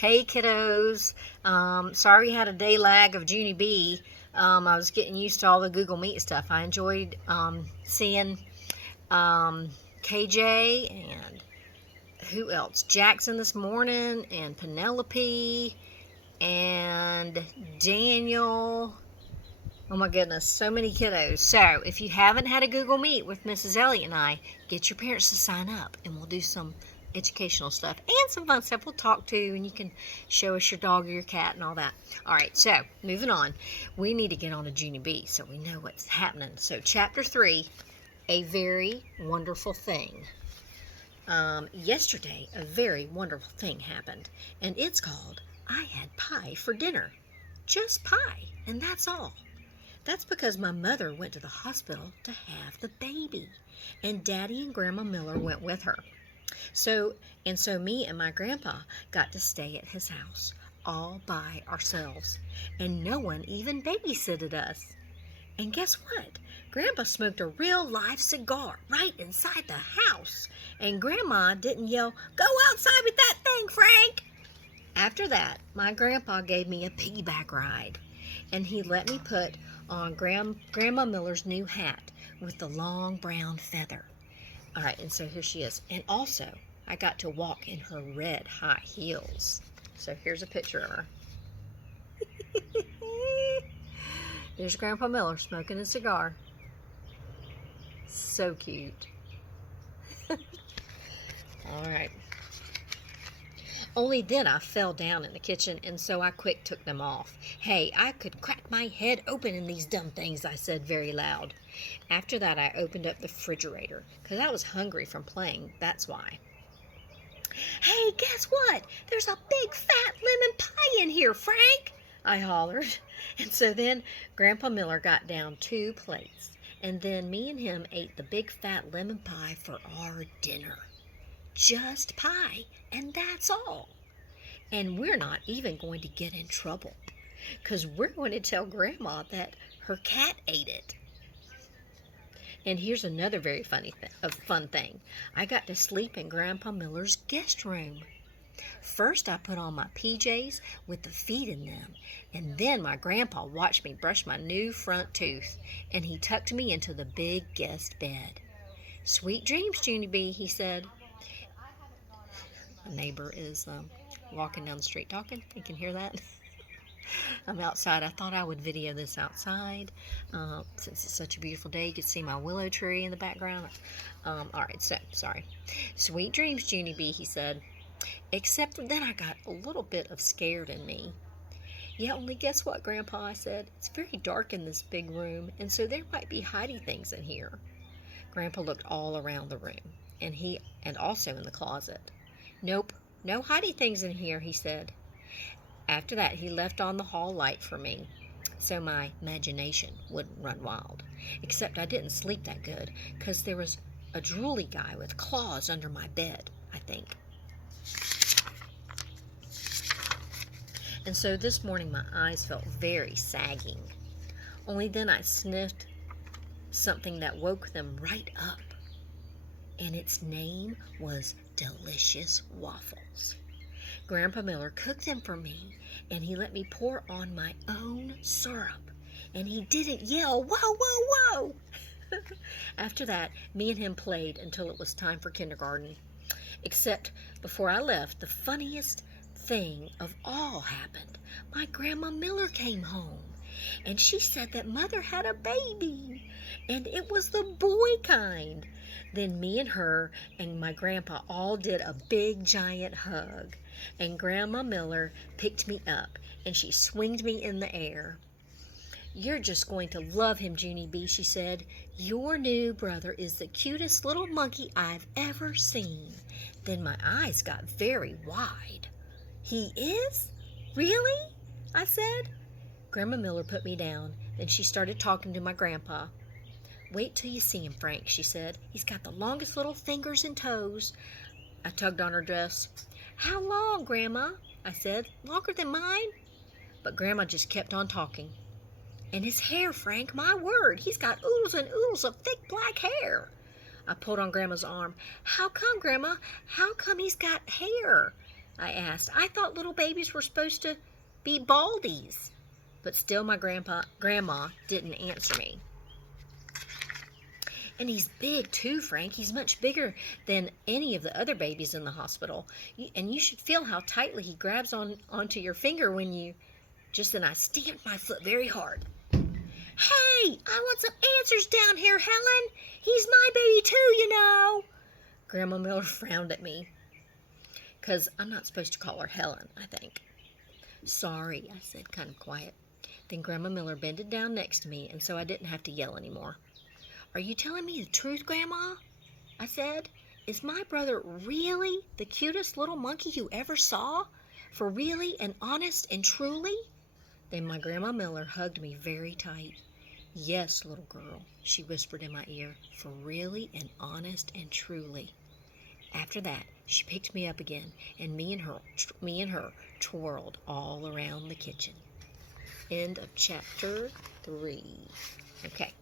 Hey kiddos. Sorry we had a day lag of Junie B. I was getting used to all the Google Meet stuff. I enjoyed seeing KJ and who else? Jackson this morning, and Penelope and Daniel. Oh my goodness, so many kiddos. So if you haven't had a Google Meet with Mrs. Elliott and I, get your parents to sign up and we'll do some educational stuff and some fun stuff. We'll talk to you and you can show us your dog or your cat and all that. All right, so moving on. We need to get on to Junie B so we know what's happening. So chapter 3, A Very Wonderful Thing. Yesterday, a very wonderful thing happened, and it's called I Had Pie for Dinner. Just pie, and that's all. That's because my mother went to the hospital to have the baby, and Daddy and Grandma Miller went with her. So me and my grandpa got to stay at his house all by ourselves, and no one even babysitted us. And guess what? Grandpa smoked a real live cigar right inside the house, and Grandma didn't yell, "Go outside with that thing, Frank!" After that, my grandpa gave me a piggyback ride, and he let me put on Grandma Miller's new hat with the long brown feather. All right, and so here she is. And also, I got to walk in her red high heels. So here's a picture of her. There's Grandpa Miller smoking a cigar. So cute. All right. Only then I fell down in the kitchen, and so I quick took them off. "Hey, I could crack my head open in these dumb things," I said very loud. After that, I opened up the refrigerator, because I was hungry from playing, that's why. "Hey, guess what? There's a big fat lemon pie in here, Frank!" I hollered. And so then Grandpa Miller got down 2 plates, and then me and him ate the big fat lemon pie for our dinner. Just pie, and that's all. And we're not even going to get in trouble, because we're going to tell Grandma that her cat ate it. And here's another very fun thing. I got to sleep in Grandpa Miller's guest room. First, I put on my PJs with the feet in them, and then my grandpa watched me brush my new front tooth, and he tucked me into the big guest bed. "Sweet dreams, Junie B," he said. A neighbor is walking down the street talking. You can hear that. I'm outside. I thought I would video this outside since it's such a beautiful day. You can see my willow tree in the background. All right, so sorry. "Sweet dreams, Junie B," he said. Except then I got a little bit of scared in me. "Yeah, only guess what, Grandpa," I said. "It's very dark in this big room, and so there might be hidey things in here." Grandpa looked all around the room, and also in the closet. "Nope, no hidey things in here," he said. After that, he left on the hall light for me, so my imagination wouldn't run wild. Except I didn't sleep that good, because there was a drooly guy with claws under my bed, I think. And so this morning my eyes felt very sagging. Only then I sniffed something that woke them right up. And its name was Delicious Waffles. Grandpa Miller cooked them for me, and he let me pour on my own syrup. And he didn't yell, "Whoa, whoa, whoa!" After that, me and him played until it was time for kindergarten. Except before I left, the funniest thing of all happened. My Grandma Miller came home, and she said that Mother had a baby, and it was the boy kind. Then me and her and my grandpa all did a big giant hug, and Grandma Miller picked me up, and she swinged me in the air. "You're just going to love him, Junie B," she said. "Your new brother is the cutest little monkey I've ever seen." Then my eyes got very wide. "He is? Really?" I said. Grandma Miller put me down. Then she started talking to my grandpa. "Wait till you see him, Frank," she said. "He's got the longest little fingers and toes." I tugged on her dress. "How long, Grandma?" I said. "Longer than mine?" But Grandma just kept on talking. "And his hair, Frank, my word, he's got oodles and oodles of thick black hair." I pulled on Grandma's arm. "How come, Grandma? How come he's got hair?" I asked. I thought little babies were supposed to be baldies. But still my grandma didn't answer me. And he's big too, Frank. He's much bigger than any of the other babies in the hospital. And you should feel how tightly he grabs onto your finger when you... Just then I stamped my foot very hard. Hey, I want some answers down here, Helen. He's my baby too, you know. Grandma Miller frowned at me. Because I'm not supposed to call her Helen, I think. Sorry, I said, kind of quiet. Then Grandma Miller bended down next to me, and so I didn't have to yell anymore. Are you telling me the truth, Grandma? I said. Is my brother really the cutest little monkey you ever saw? For really and honest and truly? Then my Grandma Miller hugged me very tight. Yes, little girl, she whispered in my ear, for really and honest and truly. After that, she picked me up again, and me and her twirled all around the kitchen. End of chapter 3. Okay.